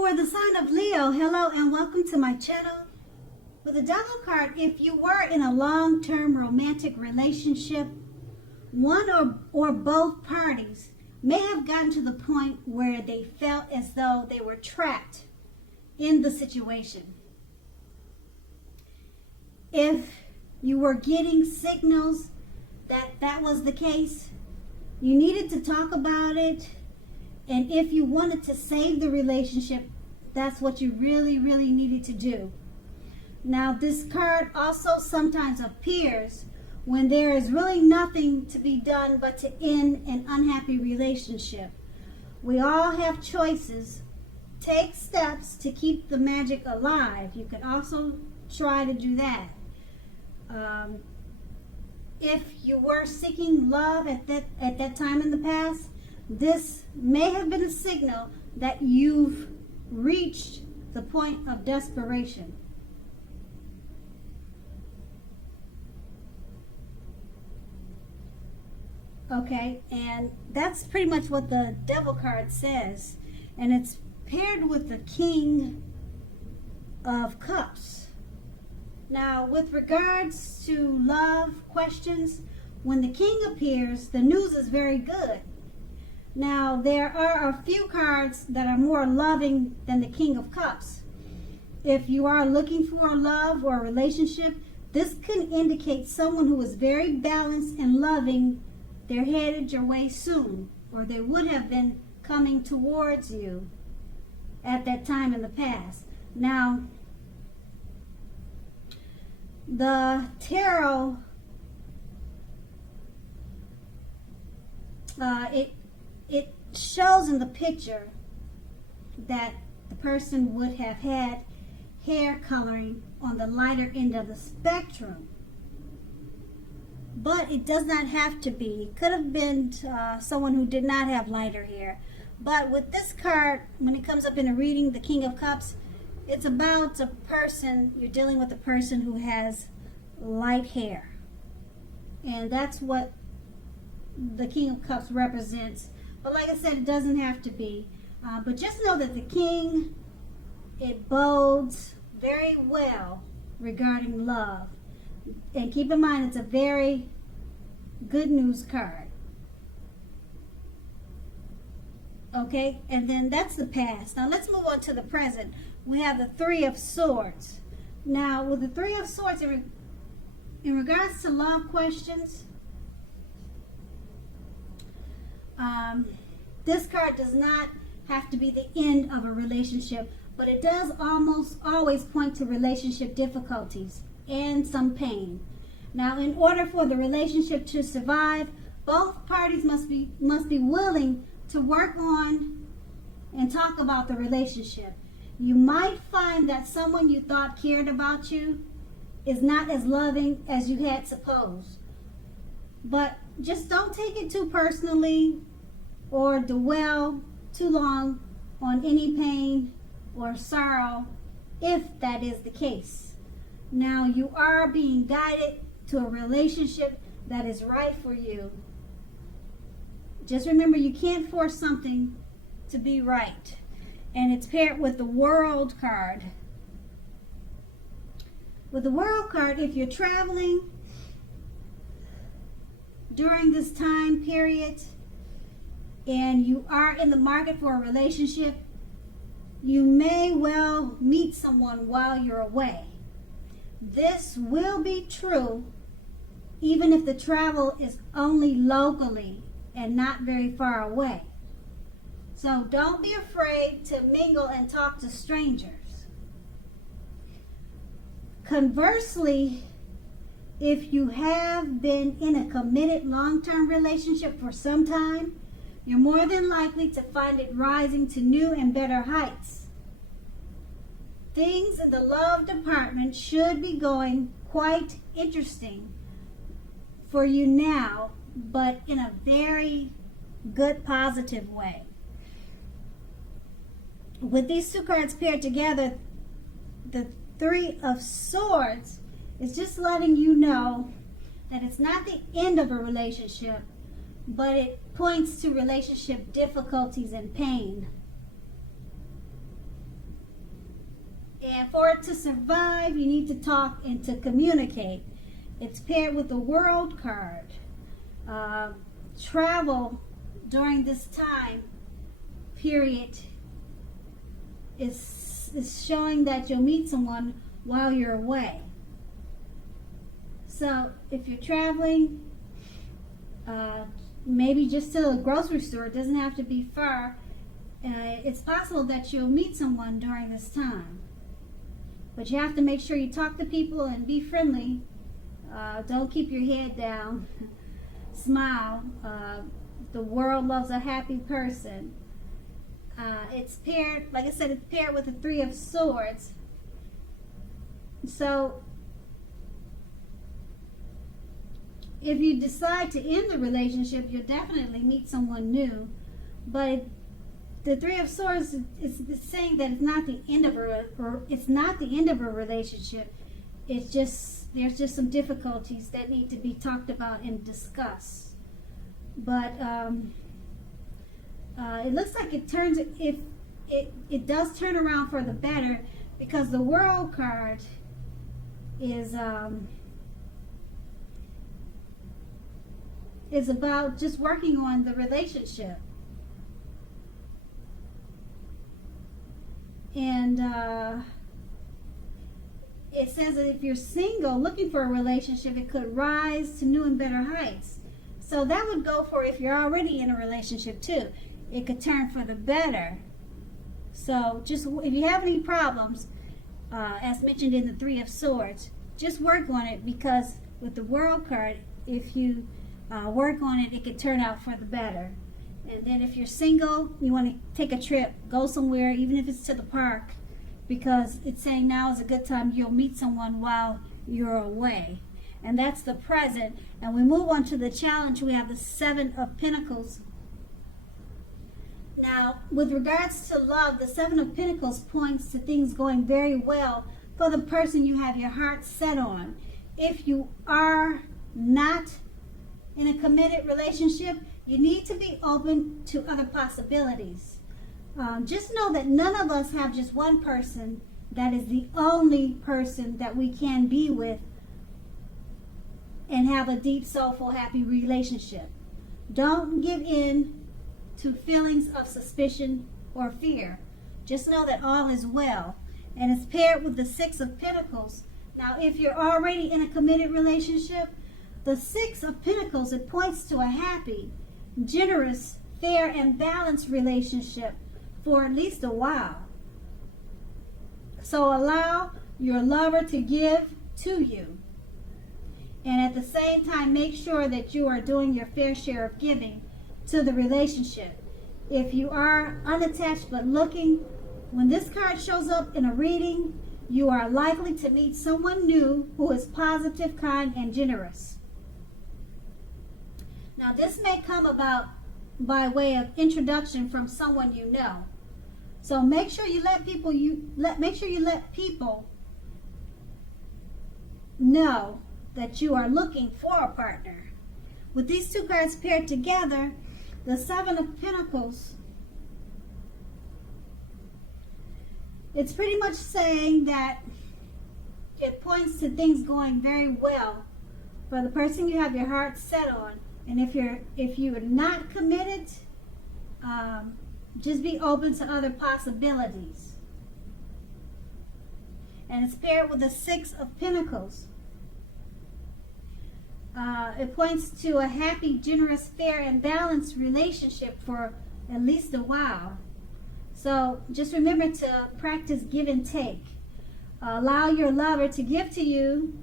For the sign of Leo, hello and welcome to my channel. With the Devil card, if you were in a long-term romantic relationship, one or both parties may have gotten to the point where they felt as though they were trapped in the situation. If you were getting signals that that was the case, you needed to talk about it. And if you wanted to save the relationship, that's what you really needed to do. Now, this card also sometimes appears when there is really nothing to be done but to end an unhappy relationship. We all have choices. Take steps to keep the magic alive. You can also try to do that. If you were seeking love at that time in the past, this may have been a signal that you've reached the point of desperation. Okay, and that's pretty much what the Devil card says. And it's paired with the King of Cups. Now, with regards to love questions, when the King appears, the news is very good. Now, there are a few cards that are more loving than the King of Cups. If you are looking for love or a relationship, this can indicate someone who is very balanced and loving. They're headed your way soon, or they would have been coming towards you at that time in the past. Now, the tarot, it shows in the picture that the person would have had hair coloring on the lighter end of the spectrum. But it does not have to be. It could have been someone who did not have lighter hair. But with this card, when it comes up in a reading, the King of Cups, it's about a person, you're dealing with a person who has light hair. And that's what the King of Cups represents. But like I said, it doesn't have to be. But just know that the King, it bodes very well regarding love. And keep in mind, it's a very good news card. Okay, and then that's the past. Now let's move on to the present. We have the Three of Swords. Now, with the Three of Swords, in regards to love questions, this card does not have to be the end of a relationship, but it does almost always point to relationship difficulties and some pain. Now, in order for the relationship to survive, both parties must be willing to work on and talk about the relationship. You might find that someone you thought cared about you is not as loving as you had supposed. But just don't take it too personally or dwell too long on any pain or sorrow if that is the case. Now, you are being guided to a relationship that is right for you. Just remember, you can't force something to be right. And it's paired with the World card. With the World card, if you're traveling during this time period and you are in the market for a relationship, you may well meet someone while you're away. This will be true even if the travel is only locally and not very far away. So don't be afraid to mingle and talk to strangers. Conversely, if you have been in a committed long-term relationship for some time, you're more than likely to find it rising to new and better heights. Things in the love department should be going quite interesting for you now, but in a very good, positive way. With these two cards paired together, the Three of Swords is just letting you know that it's not the end of a relationship, but it points to relationship difficulties and pain. And for it to survive, you need to talk and to communicate. It's paired with the World card. Travel during this time period is showing that you'll meet someone while you're away. So if you're traveling, maybe just to a grocery store, it doesn't have to be far. It's possible that you'll meet someone during this time. But you have to make sure you talk to people and be friendly. Don't keep your head down. Smile. The world loves a happy person. It's paired, like I said, it's paired with the Three of Swords. So if you decide to end the relationship, you'll definitely meet someone new. But the Three of Swords is saying that it's not the end of a relationship. It's just there's just some difficulties that need to be talked about and discussed. But it looks like it does turn around for the better, because the World card is about just working on the relationship. And it says that if you're single looking for a relationship, it could rise to new and better heights. So that would go for if you're already in a relationship too. It could turn for the better. So just if you have any problems, as mentioned in the Three of Swords, just work on it, because with the World card, if you work on it, it could turn out for the better. And then if you're single, you want to take a trip, go somewhere, even if it's to the park, because it's saying now is a good time. You'll meet someone while you're away. And that's the present. And we move on to the challenge. We have the Seven of Pentacles. Now, with regards to love, the Seven of Pentacles points to things going very well for the person you have your heart set on. If you are not in a committed relationship, you need to be open to other possibilities. Just know that none of us have just one person that is the only person that we can be with and have a deep, soulful, happy relationship. Don't give in to feelings of suspicion or fear. Just know that all is well. And it's paired with the Six of Pentacles. Now, if you're already in a committed relationship, the Six of Pentacles, it points to a happy, generous, fair, and balanced relationship for at least a while. So allow your lover to give to you. And at the same time, make sure that you are doing your fair share of giving to the relationship. If you are unattached but looking, when this card shows up in a reading, you are likely to meet someone new who is positive, kind, and generous. Now, this may come about by way of introduction from someone you know. So make sure you let people know that you are looking for a partner. With these two cards paired together, the Seven of Pentacles, it's pretty much saying that it points to things going very well for the person you have your heart set on. And if you are not committed, just be open to other possibilities. And it's paired with the Six of Pentacles. It points to a happy, generous, fair, and balanced relationship for at least a while. So just remember to practice give and take. Allow your lover to give to you,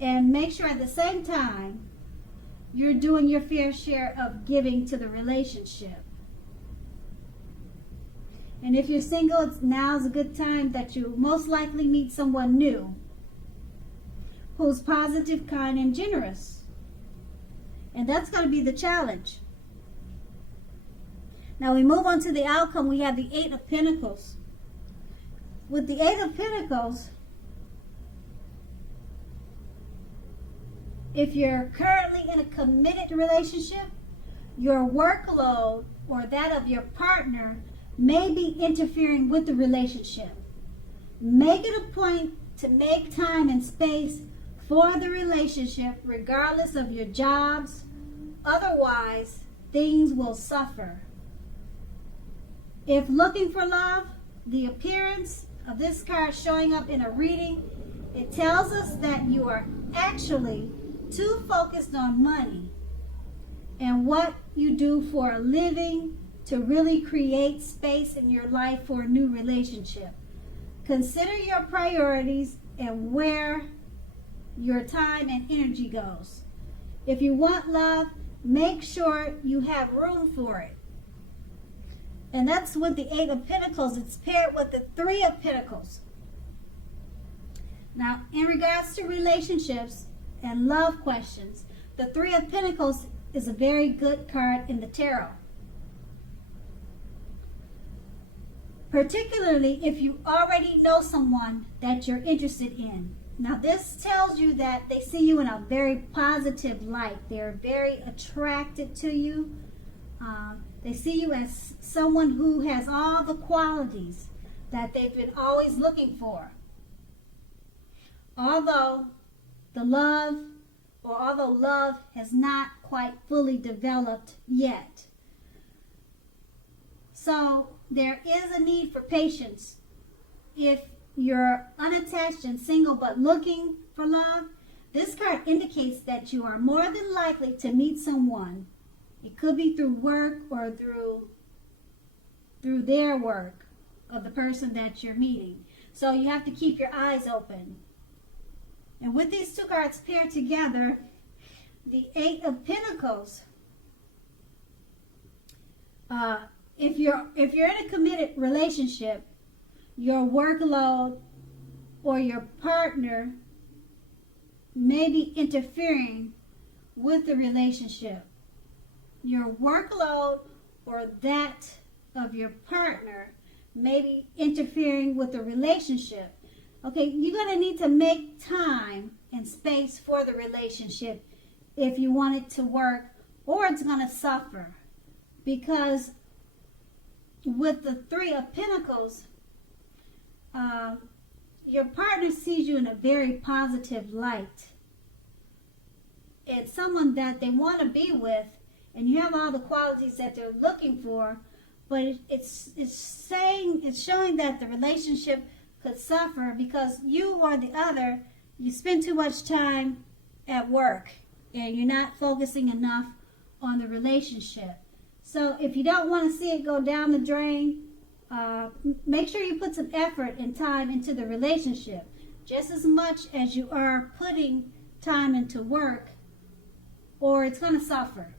and make sure at the same time you're doing your fair share of giving to the relationship. And if you're single, now's a good time that you most likely meet someone new who's positive, kind, and generous. And that's going to be the challenge. Now we move on to the outcome. We have the Eight of Pentacles. With the Eight of Pentacles, if you're currently in a committed relationship, your workload or that of your partner may be interfering with the relationship. Make it a point to make time and space for the relationship, regardless of your jobs. Otherwise, things will suffer. If looking for love, the appearance of this card showing up in a reading, it tells us that you are actually too focused on money and what you do for a living to really create space in your life for a new relationship. Consider your priorities and where your time and energy goes. If you want love, make sure you have room for it. And that's with the Eight of Pentacles. It's paired with the Three of Pentacles. Now, in regards to relationships and love questions, the Three of Pentacles is a very good card in the tarot. Particularly if you already know someone that you're interested in. Now, this tells you that they see you in a very positive light. They're very attracted to you. They see you as someone who has all the qualities that they've been always looking for. Although love has not quite fully developed yet. So there is a need for patience. If you're unattached and single but looking for love, this card indicates that you are more than likely to meet someone. It could be through work or through their work of the person that you're meeting. So you have to keep your eyes open. And with these two cards paired together, the Eight of Pentacles, if you're in a committed relationship, your workload or your partner may be interfering with the relationship. Your workload or that of your partner may be interfering with the relationship. Okay, you're going to need to make time and space for the relationship if you want it to work, or it's going to suffer. Because with the Three of Pentacles, your partner sees you in a very positive light. It's someone that they want to be with, and you have all the qualities that they're looking for, but it's showing that the relationship could suffer because you or the other, you spend too much time at work and you're not focusing enough on the relationship. So if you don't want to see it go down the drain, make sure you put some effort and time into the relationship, just as much as you are putting time into work, or it's going to suffer.